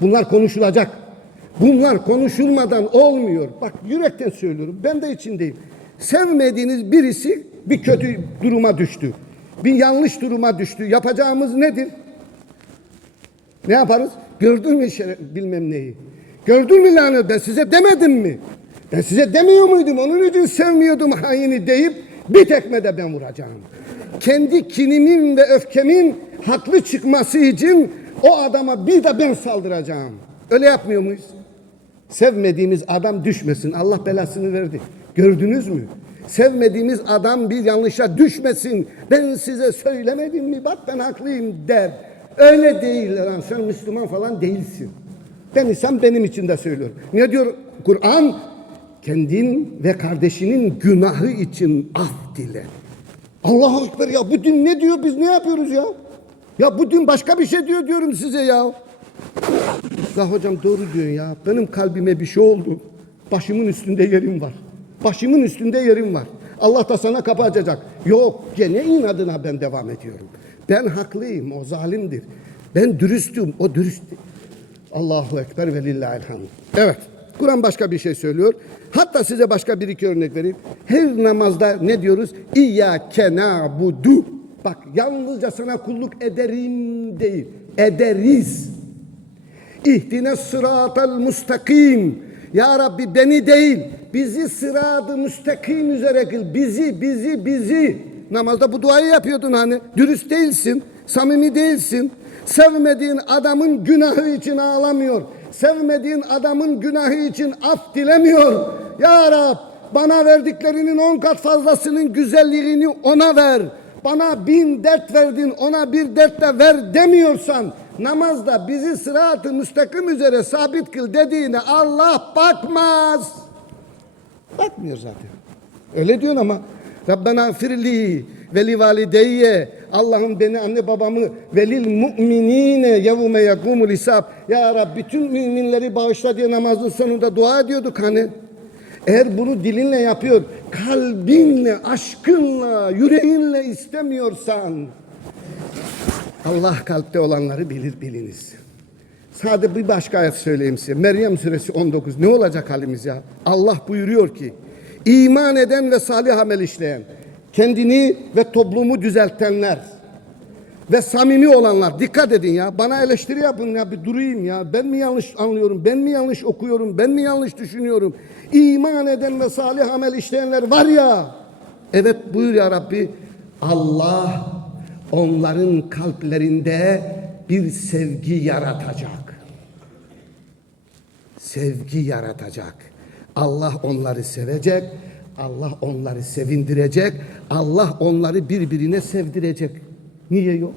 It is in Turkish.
Bunlar konuşulacak. Bunlar konuşulmadan olmuyor. Bak yürekten söylüyorum. Ben de içindeyim. Sevmediğiniz birisi bir kötü duruma düştü. Bir yanlış duruma düştü. Yapacağımız nedir? Ne yaparız? Gördün mü bilmem neyi? Gördün mü lanet ben size demedim mi? Ben size demiyor muydum? Onun için sevmiyordum haini deyip bir tekme de ben vuracağım. Kendi kinimin ve öfkemin haklı çıkması için o adama bir de ben saldıracağım. Öyle yapmıyor muyuz? Sevmediğimiz adam düşmesin. Allah belasını verdi. Gördünüz mü? Sevmediğimiz adam bir yanlışa düşmesin. Ben size söylemedim mi? Bak ben haklıyım der. Öyle değil lan. Sen Müslüman falan değilsin. Ben isem benim için de söylüyorum. Ne diyor Kur'an? Kendin ve kardeşinin günahı için af dile. Allahu Ekber ya bu din ne diyor biz ne yapıyoruz ya? Ya bu din başka bir şey diyor diyorum size ya. La hocam doğru diyorsun ya. Benim kalbime bir şey oldu. Başımın üstünde yerim var. Başımın üstünde yerim var. Allah da sana kapı açacak. Yok gene inadına ben devam ediyorum. Ben haklıyım o zalimdir. Ben dürüstüm o dürüst. Allahu Ekber ve lillahil hamd. Evet. Kur'an başka bir şey söylüyor. Hatta size başka bir iki örnek vereyim. Her namazda ne diyoruz? İyyâke na'budu. Bak yalnızca sana kulluk ederim değil. Ederiz. İhdine sıratel mustakim. Ya Rabbi beni değil, bizi sıradı müstakim üzere kıl. Bizi, bizi, bizi. Namazda bu duayı yapıyordun hani. Dürüst değilsin, samimi değilsin. Sevmediğin adamın günahı için ağlamıyor. Sevmediğin adamın günahı için af dilemiyor. Ya Rab bana verdiklerinin on kat fazlasının güzelliğini ona ver. Bana bin dert verdin ona bir dert de ver demiyorsan namazda bizi sırat-ı müstakim üzere sabit kıl dediğine Allah bakmaz. Bakmıyor zaten. Öyle diyorsun ama Rabbena firli ve li valideyye Allah'ım beni anne babamı velil mu'minine yevme yakumul hisab Ya Rabbi bütün müminleri bağışla diye namazın sonunda dua ediyorduk hani. Eğer bunu dilinle yapıyor, kalbinle, aşkınla, yüreğinle istemiyorsan Allah kalpte olanları bilir biliniz. Sadece bir başka ayet söyleyeyim size. Meryem suresi 19. Ne olacak halimiz ya? Allah buyuruyor ki iman eden ve salih amel işleyen, kendini ve toplumu düzeltenler ve samimi olanlar dikkat edin ya. Bana eleştiri yapın ya bir durayım ya. Ben mi yanlış anlıyorum? Ben mi yanlış okuyorum? Ben mi yanlış düşünüyorum? İman eden ve salih amel işleyenler var ya. Evet buyur ya Rabbi. Allah onların kalplerinde bir sevgi yaratacak. Sevgi yaratacak. Allah onları sevecek. Allah onları sevindirecek. Allah onları birbirine sevdirecek niye yok